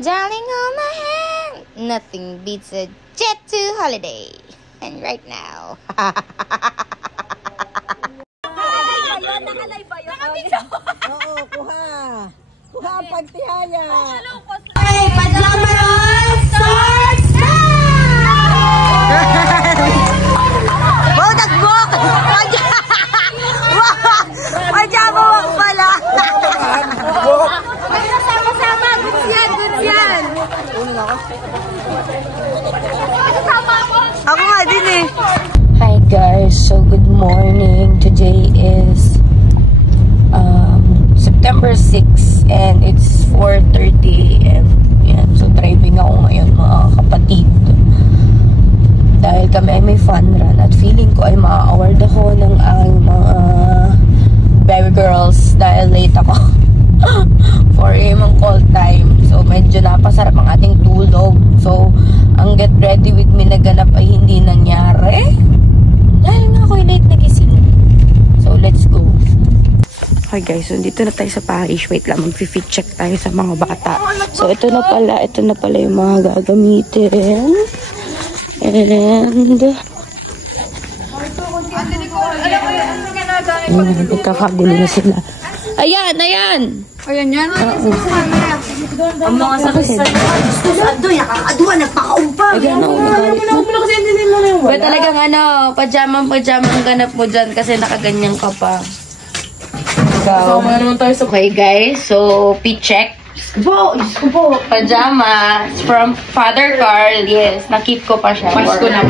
Darling, hold my hand. Nothing beats a jet to holiday. And right now. Nakalay ba yun? Oo, kuha. Kuha ang pagtihaya. Hey, Pajamaran starts now! Wow, nagbok! Pajama walk pala! Sama-sama, goods yan, goods yan! Ako nga din eh. Hi guys, so good morning. Today is September 6 and it's 4:30 AM. Yan. So driving ako ngayon mga kapatid. Dahil kami ay may fun run at feeling ko ay ma-award ako ng mga baby girls dahil late ako. 4 AM ang call time. So medyo napasarap ang ating tulog. So ang get ready with me na ganap ay hindi nangyari. Dahil nga ako late nagising. So let's go. Okay guys, so dito na tayo sa Parish. Wait lang, mag-fit check tayo sa mga bata. So ito na pala yung mga gagamitin. And ikakagulo na sila. Ayan! Ayan yan. Ang mga sakit. Adoy, nakakaduwa, nagpakaumpa. Ayan, ba talagang pajama ang ganap mo dyan kasi nakaganyan ka pa. Okay guys, so fit check. Pajama from Father Carl. Yes, nakip ko pa siya. Pasko na.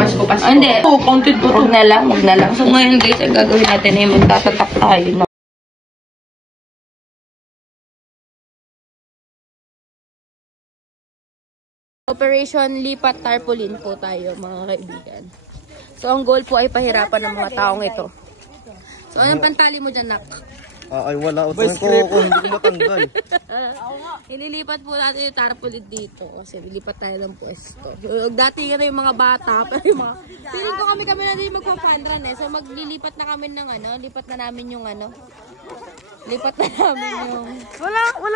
Hindi. Counted po. Huwag na lang. So ngayon guys, ang gagawin natin ay magtatatak tayo na. Operation Lipat Tarpaulin po tayo mga kaibigan. So ang goal po ay pahirapan ng mga taong ito. So anong pantali mo dyan, Nak? Ay, wala. Utang ko hindi ko matanggal. Ililipat po natin yung tarpaulin dito kasi lilipat tayo ng pwesto. So, dati nga yung mga bata, pero yung mga... Feeling ko kami na din magpa-fun run eh. So maglilipat na kami ng lipat na namin yung Wala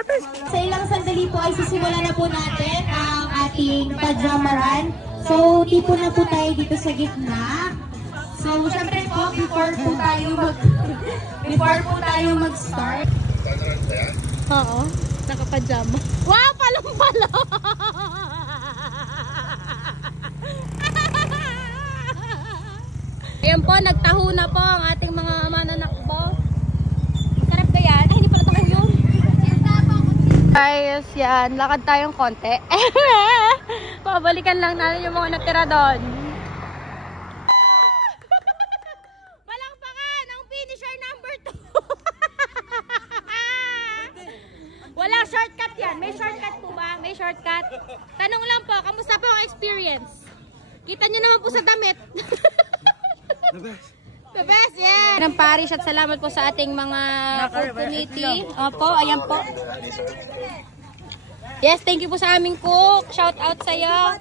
tayo. Sa ilang sandali po ay sisimulan na po natin ang ating pajamaran. So, tipo na po tayo dito sa gitna. So, syempre po, before po tayo mag-start. Oo, nakapajama. Wow, palong-palo! Ayan po, nagtaho na po ang ating mga mananakbo. Masarap ka yan? Ay, hindi pala taho yun. Guys, yan. Lakad tayong konti. Pabalikan lang natin yung mga natira doon. Palakpakan ang finisher number 2. Wala shortcut yan. May shortcut po ba? May shortcut? Tanong lang po, kamusta po ang experience? Kita nyo naman po sa damit. The best, yeah! Ng parish at salamat po sa ating mga food committee. Opo, ayan po. Yes, thank you po sa aming cook. Shout out sa'yo.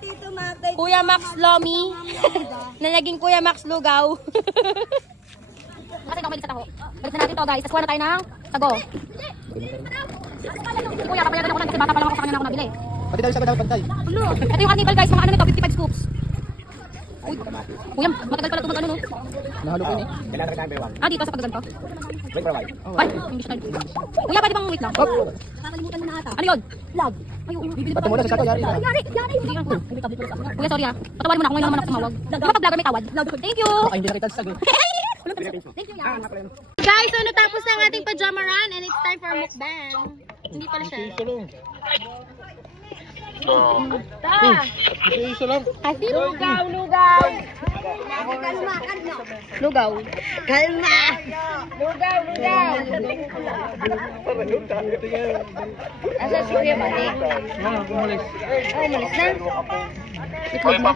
Kuya Max Lomi. Na naging Kuya Max Lugaw. Kasi ito sa taho. Balik na natin to guys. Taskuha na tayo ng sago. Kuya, papayagan ako lang kasi bata pa lang ako sa kanya na ako nabili. Pati tayo sa dapat pantay. Ito yung carnival guys. Mga ano nito, 55 scoops. Uy, kuya, matagal pala ito no? Nahalupin eh. Kailangan ka number 1. Dito sa pagkaganto. Wait for a while. Ay, English style. Kuya, pwede bang wait lang? Nakalimutan mo na ata. Ano yun? Log. Ay, bibili pa Bato muna sa sato, yari na. Yari. Kuya, sorry Patawarin mo na ako ngayon naman ako tumawag. Kapag-vlogger may tawad. Thank you. Ay, hindi na kita sa sagot. Thank you, guys, so natapos na ang ating pajama run and it's time for mukbang. Hindi pala siya. Isa lang. Lugaw. Kalma! Asa si Kuya Mali? Umalis. Ay, umalis na. Itlog na.